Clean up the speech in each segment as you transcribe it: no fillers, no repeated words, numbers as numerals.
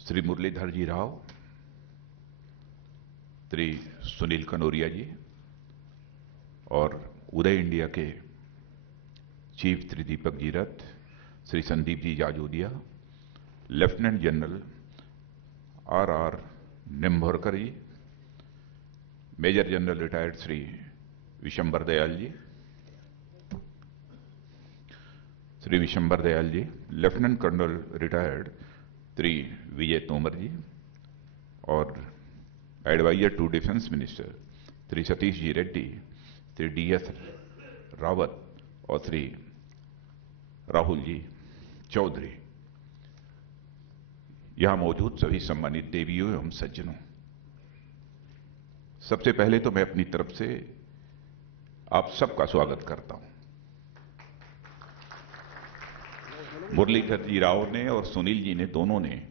श्री मुरलीधर जी राव, श्री सुनील कनोरिया जी और उदय इंडिया के chief Shri Deepak Jirath, Shri Sandeep ji Jajodia, lieutenant general R Nimbhorkar ji, major general retired Shri Vishambar Dayal ji, lieutenant colonel retired Shri Vijay Tomar ji और adviser to defence minister Shri Satish ji Reddy, Shri DS Rawat और श्री राहुल जी चौधरी, यहां मौजूद सभी सम्मानित देवियों एवं सज्जनों, सबसे पहले तो मैं अपनी तरफ से आप सबका स्वागत करता हूं। मुरलीधर जी राव ने और सुनील जी ने, दोनों ने,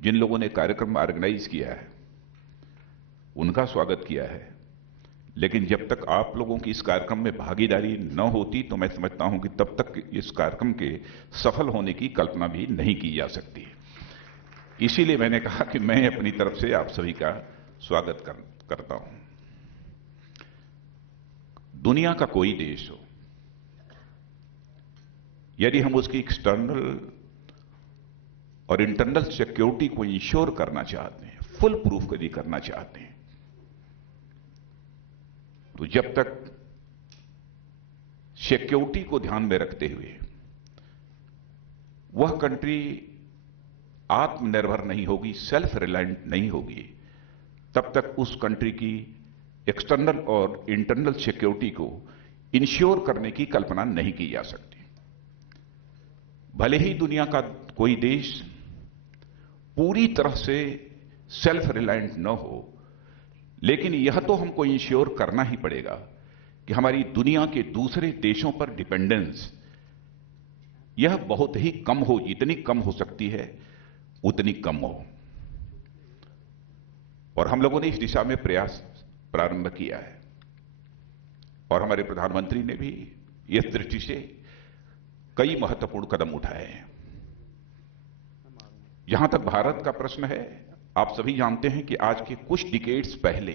जिन लोगों ने कार्यक्रम ऑर्गेनाइज किया है उनका स्वागत किया है, लेकिन जब तक आप लोगों की इस कार्यक्रम में भागीदारी न होती तो मैं समझता हूं कि तब तक इस कार्यक्रम के सफल होने की कल्पना भी नहीं की जा सकती। इसीलिए मैंने कहा कि मैं अपनी तरफ से आप सभी का स्वागत करता हूं। दुनिया का कोई देश हो, यदि हम उसकी एक्सटर्नल और इंटरनल सिक्योरिटी को इंश्योर करना चाहते हैं, फुल प्रूफ यदि करना चाहते हैं, तो जब तक सिक्योरिटी को ध्यान में रखते हुए वह कंट्री आत्मनिर्भर नहीं होगी, सेल्फ रिलायंट नहीं होगी, तब तक उस कंट्री की एक्सटर्नल और इंटरनल सिक्योरिटी को इंश्योर करने की कल्पना नहीं की जा सकती। भले ही दुनिया का कोई देश पूरी तरह से सेल्फ रिलायंट न हो, लेकिन यह तो हमको इंश्योर करना ही पड़ेगा कि हमारी दुनिया के दूसरे देशों पर डिपेंडेंस यह बहुत ही कम हो, जितनी कम हो सकती है उतनी कम हो। और हम लोगों ने इस दिशा में प्रयास प्रारंभ किया है और हमारे प्रधानमंत्री ने भी इस दृष्टि से कई महत्वपूर्ण कदम उठाए हैं। जहां तक भारत का प्रश्न है, आप सभी जानते हैं कि आज के कुछ डिकेड्स पहले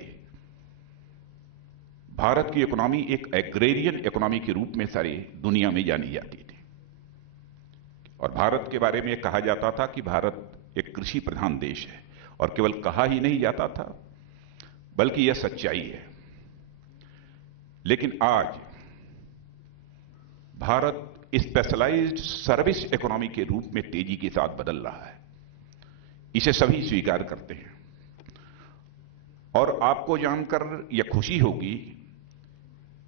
भारत की इकोनॉमी एक एग्रेरियन इकोनॉमी के रूप में सारी दुनिया में जानी जाती थी और भारत के बारे में कहा जाता था कि भारत एक कृषि प्रधान देश है, और केवल कहा ही नहीं जाता था बल्कि यह सच्चाई है। लेकिन आज भारत स्पेशलाइज्ड सर्विस इकोनॉमी के रूप में तेजी के साथ बदल रहा है, इसे सभी स्वीकार करते हैं। और आपको जानकर यह खुशी होगी,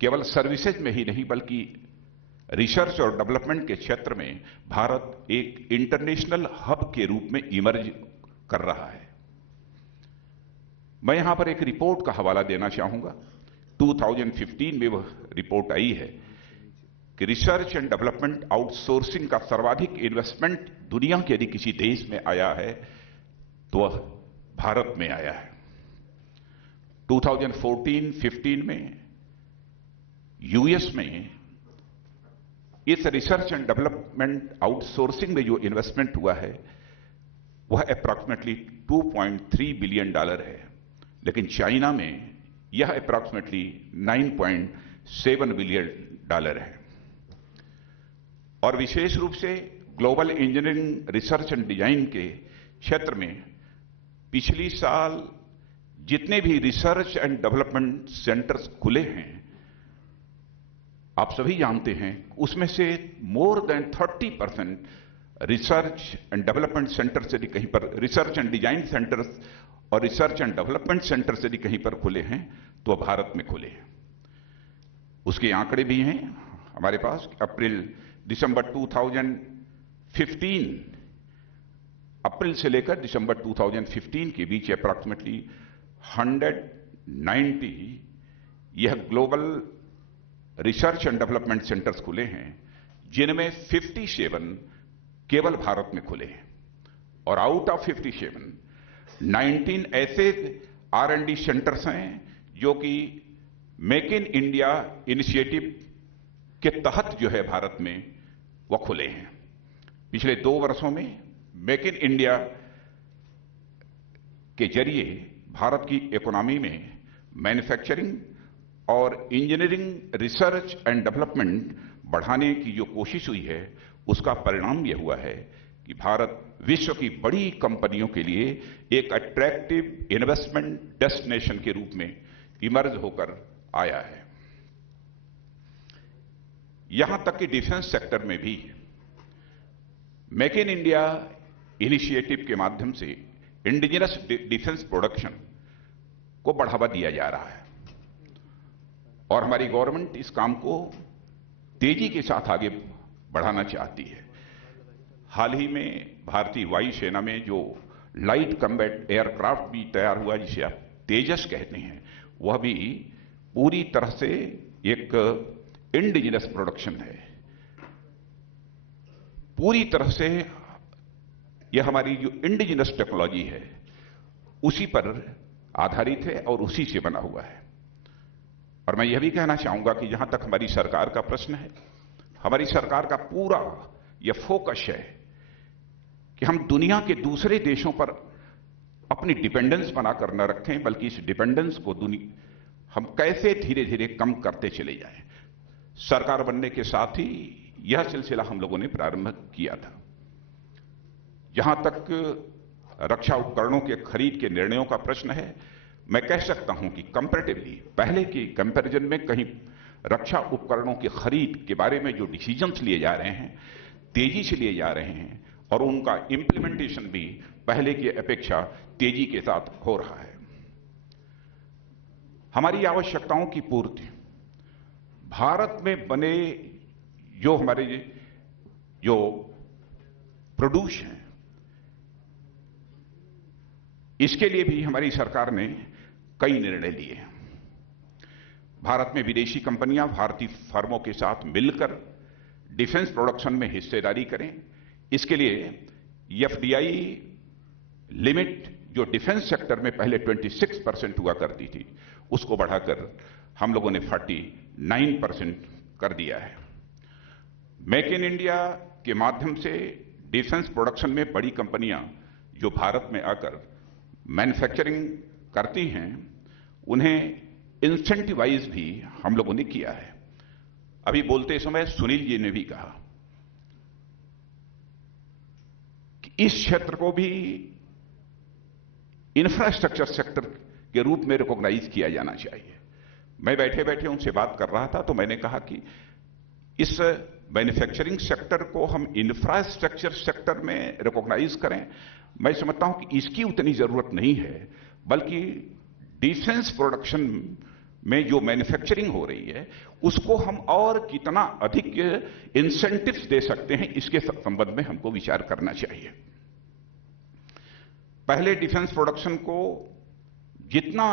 केवल सर्विसेज में ही नहीं बल्कि रिसर्च और डेवलपमेंट के क्षेत्र में भारत एक इंटरनेशनल हब के रूप में इमर्ज कर रहा है। मैं यहां पर एक रिपोर्ट का हवाला देना चाहूंगा। 2015 में वह रिपोर्ट आई है कि रिसर्च एंड डेवलपमेंट आउटसोर्सिंग का सर्वाधिक इन्वेस्टमेंट दुनिया के यदि किसी देश में आया है तो वह भारत में आया है। 2014-15 में यूएस में इस रिसर्च एंड डेवलपमेंट आउटसोर्सिंग में जो इन्वेस्टमेंट हुआ है वह अप्रॉक्सीमेटली $2.3 बिलियन है, लेकिन चाइना में यह अप्रॉक्सीमेटली $9.7 बिलियन है। और विशेष रूप से global engineering research and design के क्षेत्र में पिछली साल जितने भी रिसर्च एंड डेवलपमेंट सेंटर्स खुले हैं, आप सभी जानते हैं, उसमें से more than 30% research and development centres यदि कहीं पर, रिसर्च एंड डिजाइन सेंटर्स और रिसर्च एंड डेवलपमेंट सेंटर्स यदि कहीं पर खुले हैं तो भारत में खुले हैं। उसके आंकड़े भी हैं हमारे पास। दिसंबर 2015, अप्रैल से लेकर दिसंबर 2015 के बीच अप्रॉक्सीमेटली 190 यह global research and development centres खुले हैं, जिनमें 57 केवल भारत में खुले हैं। और आउट ऑफ 57, 19 ऐसे R&D सेंटर्स हैं जो कि मेक इन इंडिया इनिशिएटिव के तहत जो है भारत में वह खुले हैं। पिछले 2 वर्षों में मेक इन इंडिया के जरिए भारत की इकोनॉमी में मैन्युफैक्चरिंग और इंजीनियरिंग रिसर्च एंड डेवलपमेंट बढ़ाने की जो कोशिश हुई है, उसका परिणाम यह हुआ है कि भारत विश्व की बड़ी कंपनियों के लिए एक अट्रैक्टिव इन्वेस्टमेंट डेस्टिनेशन के रूप में इमर्ज होकर आया है। यहां तक कि डिफेंस सेक्टर में भी मेक इन इंडिया इनिशिएटिव के माध्यम से इंडिजिनस डिफेंस प्रोडक्शन को बढ़ावा दिया जा रहा है और हमारी गवर्नमेंट इस काम को तेजी के साथ आगे बढ़ाना चाहती है। हाल ही में भारतीय वायुसेना में जो लाइट कम्बैट एयरक्राफ्ट भी तैयार हुआ, जिसे आप तेजस कहते हैं, वह भी पूरी तरह से एक इंडिजिनस प्रोडक्शन है। पूरी तरह से यह हमारी जो इंडिजिनस टेक्नोलॉजी है उसी पर आधारित है और उसी से बना हुआ है। और मैं यह भी कहना चाहूंगा कि जहां तक हमारी सरकार का प्रश्न है, हमारी सरकार का पूरा यह फोकस है कि हम दुनिया के दूसरे देशों पर अपनी डिपेंडेंस बनाकर न रखें, बल्कि इस डिपेंडेंस को हम कैसे धीरे धीरे कम करते चले जाएं। सरकार बनने के साथ ही यह सिलसिला हम लोगों ने प्रारंभ किया था। जहां तक रक्षा उपकरणों के खरीद के निर्णयों का प्रश्न है, मैं कह सकता हूं कि कंपैरेटिवली पहले की कंपैरिजन में कहीं रक्षा उपकरणों की खरीद के बारे में जो डिसीजंस लिए जा रहे हैं, तेजी से लिए जा रहे हैं और उनका इंप्लीमेंटेशन भी पहले की अपेक्षा तेजी के साथ हो रहा है। हमारी आवश्यकताओं की पूर्ति भारत में बने जो हमारे जो प्रोड्यूस हैं, इसके लिए भी हमारी सरकार ने कई निर्णय लिए हैं। भारत में विदेशी कंपनियां भारतीय फर्मों के साथ मिलकर डिफेंस प्रोडक्शन में हिस्सेदारी करें, इसके लिए एफडीआई लिमिट जो डिफेंस सेक्टर में पहले 26% हुआ करती थी, उसको बढ़ाकर हम लोगों ने 49% कर दिया है। मेक इन इंडिया के माध्यम से डिफेंस प्रोडक्शन में बड़ी कंपनियां जो भारत में आकर मैन्युफैक्चरिंग करती हैं, उन्हें इंसेंटिवाइज भी हम लोगों ने किया है। अभी बोलते समय सुनील जी ने भी कहा कि इस क्षेत्र को भी इंफ्रास्ट्रक्चर सेक्टर के रूप में रिकॉग्नाइज किया जाना चाहिए। मैं बैठे बैठे उनसे बात कर रहा था तो मैंने कहा कि इस मैन्युफैक्चरिंग सेक्टर को हम इंफ्रास्ट्रक्चर सेक्टर में रिकॉग्नाइज करें, मैं समझता हूं कि इसकी उतनी जरूरत नहीं है, बल्कि डिफेंस प्रोडक्शन में जो मैन्युफैक्चरिंग हो रही है उसको हम और कितना अधिक इंसेंटिव्स दे सकते हैं, इसके संबंध में हमको विचार करना चाहिए। पहले डिफेंस प्रोडक्शन को जितना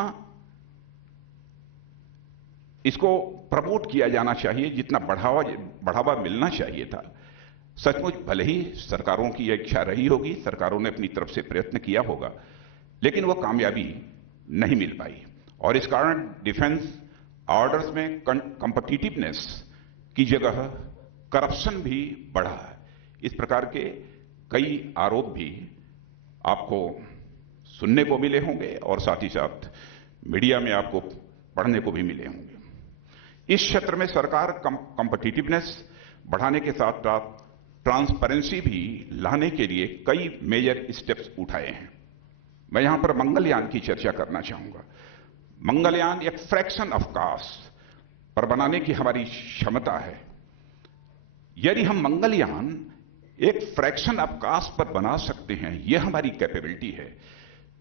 इसको प्रमोट किया जाना चाहिए, जितना बढ़ावा मिलना चाहिए था, सचमुच भले ही सरकारों की यह इच्छा रही होगी, सरकारों ने अपनी तरफ से प्रयत्न किया होगा, लेकिन वह कामयाबी नहीं मिल पाई और इस कारण डिफेंस ऑर्डर्स में कॉम्पिटिटिवनेस की जगह करप्शन भी बढ़ा है। इस प्रकार के कई आरोप भी आपको सुनने को मिले होंगे और साथ ही साथ मीडिया में आपको पढ़ने को भी मिले होंगे। इस क्षेत्र में सरकार कॉम्पिटिटिवनेस बढ़ाने के साथ साथ ट्रांसपेरेंसी भी लाने के लिए कई मेजर स्टेप्स उठाए हैं। मैं यहां पर मंगलयान की चर्चा करना चाहूंगा। मंगलयान एक फ्रैक्शन ऑफ कास्ट पर बनाने की हमारी क्षमता है। यदि हम मंगलयान एक फ्रैक्शन ऑफ कास्ट पर बना सकते हैं, यह हमारी कैपेबिलिटी है,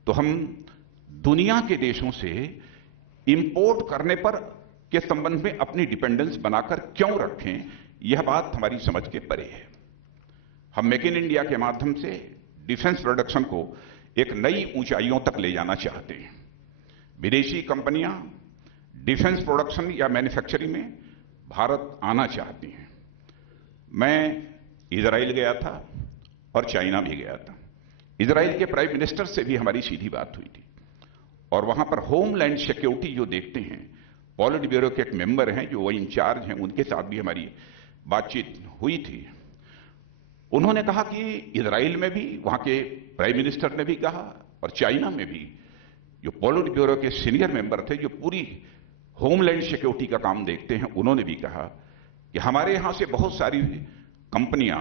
तो हम दुनिया के देशों से इंपोर्ट करने पर के संबंध में अपनी डिपेंडेंस बनाकर क्यों रखें, यह बात हमारी समझ के परे है। हम मेक इन इंडिया के माध्यम से डिफेंस प्रोडक्शन को एक नई ऊंचाइयों तक ले जाना चाहते हैं। विदेशी कंपनियां डिफेंस प्रोडक्शन या मैन्युफैक्चरिंग में भारत आना चाहती हैं। मैं इजराइल गया था और चाइना भी गया था। इजराइल के प्राइम मिनिस्टर से भी हमारी सीधी बात हुई थी और वहां पर होमलैंड सिक्योरिटी जो देखते हैं, पॉलिट ब्यूरो के एक मेंबर हैं जो वही इंचार्ज हैं, उनके साथ भी हमारी बातचीत हुई थी। उन्होंने कहा कि इजराइल में भी, वहां के प्राइम मिनिस्टर ने भी कहा और चाइना में भी जो पॉलिट ब्यूरो के सीनियर मेंबर थे, जो पूरी होमलैंड सिक्योरिटी का काम देखते हैं, उन्होंने भी कहा कि हमारे यहां से बहुत सारी कंपनियां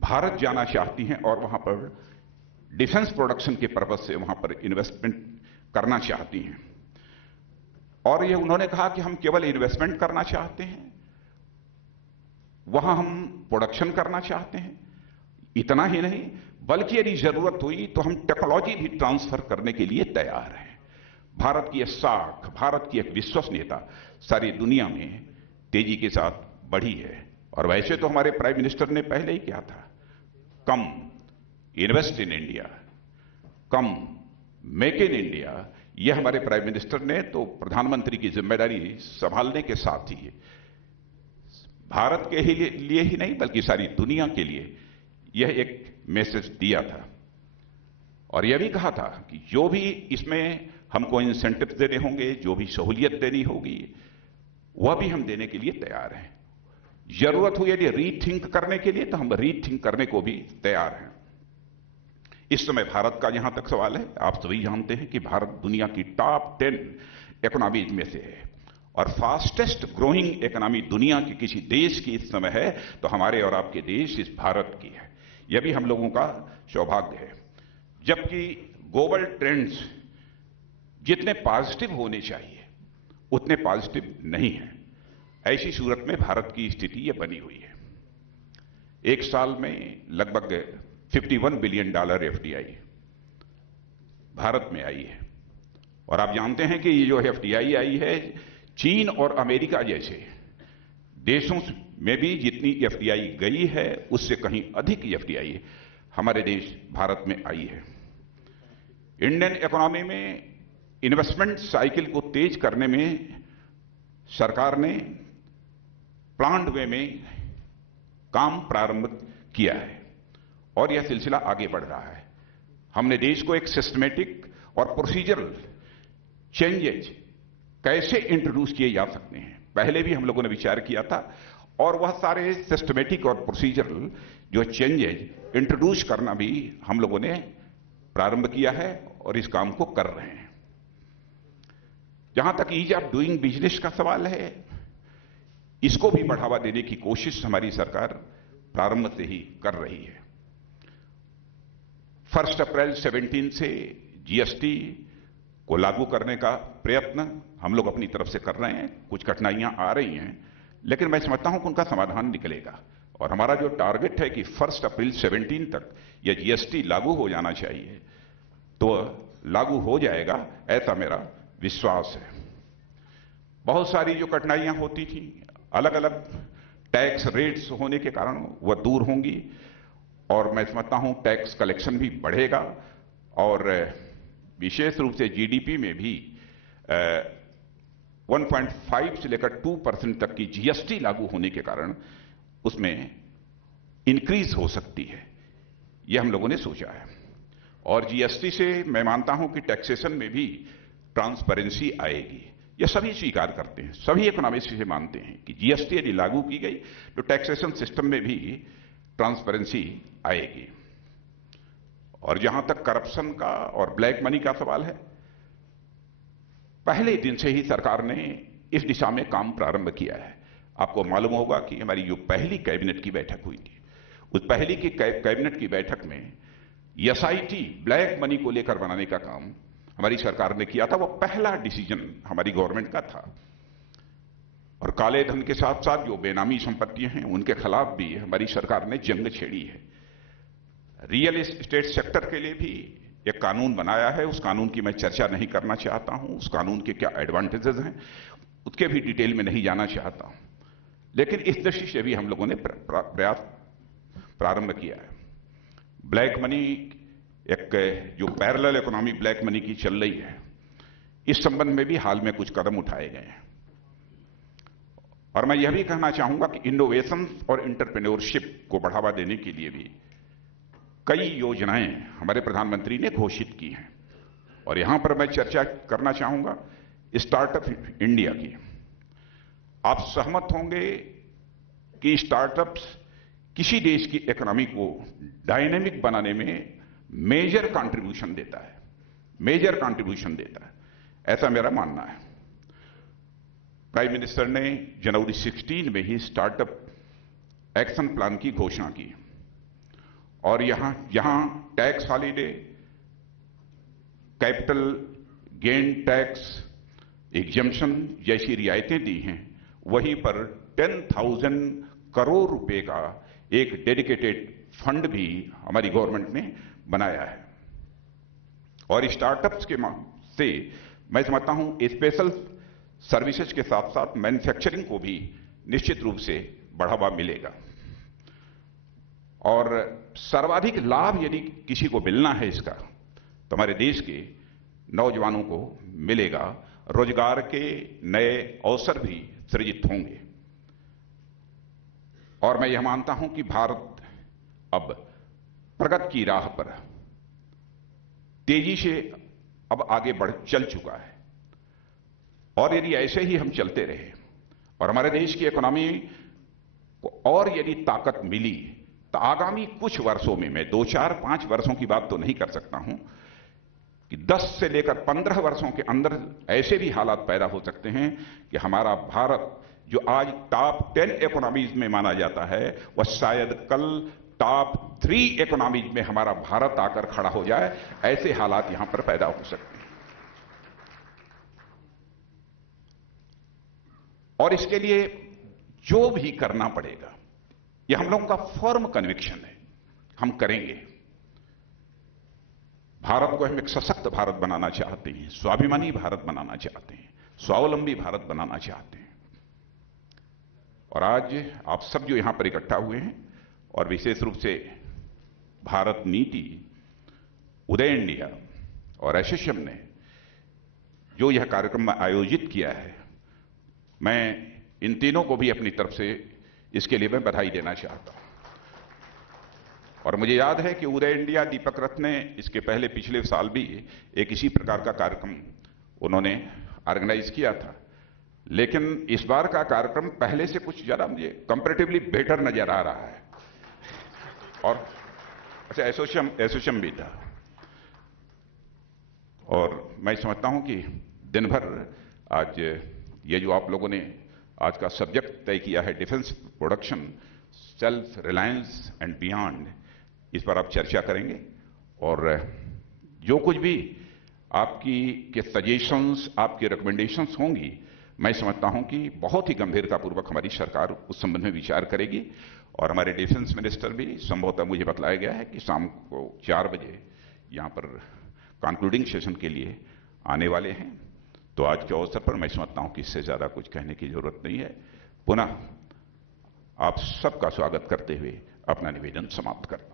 भारत जाना चाहती हैं और वहां पर डिफेंस प्रोडक्शन के पर्पज से वहां पर इन्वेस्टमेंट करना चाहती हैं। और ये उन्होंने कहा कि हम केवल इन्वेस्टमेंट करना चाहते हैं, वहां हम प्रोडक्शन करना चाहते हैं। इतना ही नहीं, बल्कि यदि जरूरत हुई तो हम टेक्नोलॉजी भी ट्रांसफर करने के लिए तैयार हैं। भारत की यह साख, भारत की एक विश्वसनीयता सारी दुनिया में तेजी के साथ बढ़ी है। और वैसे तो हमारे प्राइम मिनिस्टर ने पहले ही कहा था, come invest in India, come make in India. यह हमारे प्राइम मिनिस्टर ने तो प्रधानमंत्री की जिम्मेदारी संभालने के साथ ही भारत के लिए ही नहीं बल्कि सारी दुनिया के लिए यह एक मैसेज दिया था। और यह भी कहा था कि जो भी इसमें हमको इंसेंटिव देने होंगे, जो भी सहूलियत देनी होगी, वह भी हम देने के लिए तैयार हैं। जरूरत हुई यदि रीथिंक करने के लिए तो हम रीथिंक करने को भी तैयार हैं। इस समय भारत का जहां तक सवाल है, आप सभी जानते हैं कि भारत दुनिया की टॉप 10 इकोनॉमीज में से है और फास्टेस्ट ग्रोइंग इकोनॉमी दुनिया के किसी देश की इस समय है तो हमारे और आपके देश इस भारत की है। यह भी हम लोगों का सौभाग्य है। जबकि ग्लोबल ट्रेंड्स जितने पॉजिटिव होने चाहिए उतने पॉजिटिव नहीं है। ऐसी सूरत में भारत की स्थिति यह बनी हुई है। एक साल में लगभग $51 बिलियन FDI भारत में आई है। और आप जानते हैं कि ये जो FDI आई है, चीन और अमेरिका जैसे देशों में भी जितनी FDI गई है उससे कहीं अधिक FDI हमारे देश भारत में आई है। इंडियन इकोनॉमी में इन्वेस्टमेंट साइकिल को तेज करने में सरकार ने प्लान्ड वे में काम प्रारंभ किया है और यह सिलसिला आगे बढ़ रहा है। हमने देश को एक सिस्टमेटिक और प्रोसीजरल चेंजेज कैसे इंट्रोड्यूस किए जा सकते हैं, पहले भी हम लोगों ने विचार किया था और वह सारे सिस्टमेटिक और प्रोसीजरल जो चेंजेज इंट्रोड्यूस करना भी हम लोगों ने प्रारंभ किया है और इस काम को कर रहे हैं। जहां तक ईज ऑफ डूइंग बिजनेस का सवाल है, इसको भी बढ़ावा देने की कोशिश हमारी सरकार प्रारंभ से ही कर रही है। 1 अप्रैल 17 से GST को लागू करने का प्रयत्न हम लोग अपनी तरफ से कर रहे हैं। कुछ कठिनाइयां आ रही हैं, लेकिन मैं समझता हूं कि उनका समाधान निकलेगा और हमारा जो टारगेट है कि 1 अप्रैल 17 तक यह GST लागू हो जाना चाहिए, तो लागू हो जाएगा, ऐसा मेरा विश्वास है। बहुत सारी जो कठिनाइयां होती थी, अलग अलग टैक्स रेट्स होने के कारण वह दूर होंगी और मैं समझता हूं टैक्स कलेक्शन भी बढ़ेगा और विशेष रूप से GDP में भी 1.5 से लेकर 2% तक की GST लागू होने के कारण उसमें इंक्रीज हो सकती है। यह हम लोगों ने सोचा है और GST से मैं मानता हूं कि टैक्सेशन में भी ट्रांसपेरेंसी आएगी। यह सभी स्वीकार करते हैं, सभी इकोनॉमिस्ट इसे मानते हैं कि GST यदि लागू की गई तो टैक्सेशन सिस्टम में भी ट्रांसपेरेंसी आएगी। और जहां तक करप्शन का और ब्लैक मनी का सवाल है, पहले दिन से ही सरकार ने इस दिशा में काम प्रारंभ किया है। आपको मालूम होगा कि हमारी जो पहली कैबिनेट की बैठक हुई थी, उस पहली की कैबिनेट की बैठक में SIT ब्लैक मनी को लेकर बनाने का काम हमारी सरकार ने किया था। वो पहला डिसीजन हमारी गवर्नमेंट का था। और काले धन के साथ साथ जो बेनामी संपत्तियां हैं उनके खिलाफ भी हमारी सरकार ने जंग छेड़ी है। रियल एस्टेट सेक्टर के लिए भी एक कानून बनाया है। उस कानून की मैं चर्चा नहीं करना चाहता हूं, उस कानून के क्या एडवांटेजेस हैं उसके भी डिटेल में नहीं जाना चाहता हूं, लेकिन इस दृष्टि से भी हम लोगों ने प्रयास प्रारंभ किया है। ब्लैक मनी एक जो पैरेलल इकोनॉमी ब्लैक मनी की चल रही है, इस संबंध में भी हाल में कुछ कदम उठाए गए हैं। और मैं यह भी कहना चाहूंगा कि इनोवेशन और एंटरप्रेन्योरशिप को बढ़ावा देने के लिए भी कई योजनाएं हमारे प्रधानमंत्री ने घोषित की हैं और यहां पर मैं चर्चा करना चाहूंगा स्टार्टअप इंडिया की। आप सहमत होंगे कि स्टार्टअप्स किसी देश की इकोनॉमी को डायनेमिक बनाने में मेजर कंट्रीब्यूशन देता है। मेजर कंट्रीब्यूशन देता है, ऐसा मेरा मानना है। प्राइम मिनिस्टर ने जनवरी 16 में ही स्टार्टअप एक्शन प्लान की घोषणा की और यहां tax holiday, capital gain tax exemption जैसी रियायतें दी हैं, वहीं पर 10,000 करोड़ रुपए का एक डेडिकेटेड फंड भी हमारी गवर्नमेंट ने बनाया है। और स्टार्टअप्स के से मैं समझता हूं स्पेशल सर्विसेज के साथ साथ मैन्युफैक्चरिंग को भी निश्चित रूप से बढ़ावा मिलेगा। और सर्वाधिक लाभ यदि किसी को मिलना है इसका, तो हमारे देश के नौजवानों को मिलेगा, रोजगार के नए अवसर भी सृजित होंगे। और मैं यह मानता हूं कि भारत अब प्रगति की राह पर तेजी से अब आगे चल चुका है। और यदि ऐसे ही हम चलते रहे और हमारे देश की इकोनॉमी को और यदि ताकत मिली, तो आगामी कुछ वर्षों में, मैं 2, 4, 5 वर्षों की बात तो नहीं कर सकता हूं, कि 10 से लेकर 15 वर्षों के अंदर ऐसे भी हालात पैदा हो सकते हैं कि हमारा भारत जो आज टॉप 10 इकोनॉमीज में माना जाता है, वह शायद कल टॉप 3 इकोनॉमीज में हमारा भारत आकर खड़ा हो जाए। ऐसे हालात यहां पर पैदा हो सकते हैं। और इसके लिए जो भी करना पड़ेगा, यह हम लोगों का फर्म कन्विक्शन है, हम करेंगे। भारत को हम एक सशक्त भारत बनाना चाहते हैं, स्वाभिमानी भारत बनाना चाहते हैं, स्वावलंबी भारत बनाना चाहते हैं। और आज आप सब जो यहां पर इकट्ठा हुए हैं, और विशेष रूप से भारत नीति, उदय इंडिया और एसोचैम ने जो यह कार्यक्रम आयोजित किया है, मैं इन तीनों को भी अपनी तरफ से इसके लिए मैं बधाई देना चाहता हूं। और मुझे याद है कि उदय इंडिया, दीपक रथ ने इसके पहले पिछले साल भी एक इसी प्रकार का कार्यक्रम उन्होंने ऑर्गेनाइज किया था। लेकिन इस बार का कार्यक्रम पहले से कुछ ज्यादा मुझे कंपैरेटिवली बेटर नजर आ रहा है। और अच्छा, एसोचैम भी था। और मैं समझता हूं कि दिन भर आज ये जो आप लोगों ने आज का सब्जेक्ट तय किया है, defence production, self reliance and beyond, इस पर आप चर्चा करेंगे। और जो कुछ भी आपकी के सजेशंस, आपकी रिकमेंडेशंस होंगी, मैं समझता हूं कि बहुत ही गंभीरतापूर्वक हमारी सरकार उस संबंध में विचार करेगी। और हमारे डिफेंस मिनिस्टर भी संभवतः मुझे बतलाया गया है कि शाम को 4 बजे यहां पर कंक्लूडिंग सेशन के लिए आने वाले हैं। तो आज के अवसर पर मैं समझता हूं कि इससे ज्यादा कुछ कहने की जरूरत नहीं है। पुनः आप सबका स्वागत करते हुए अपना निवेदन समाप्त करता हूं।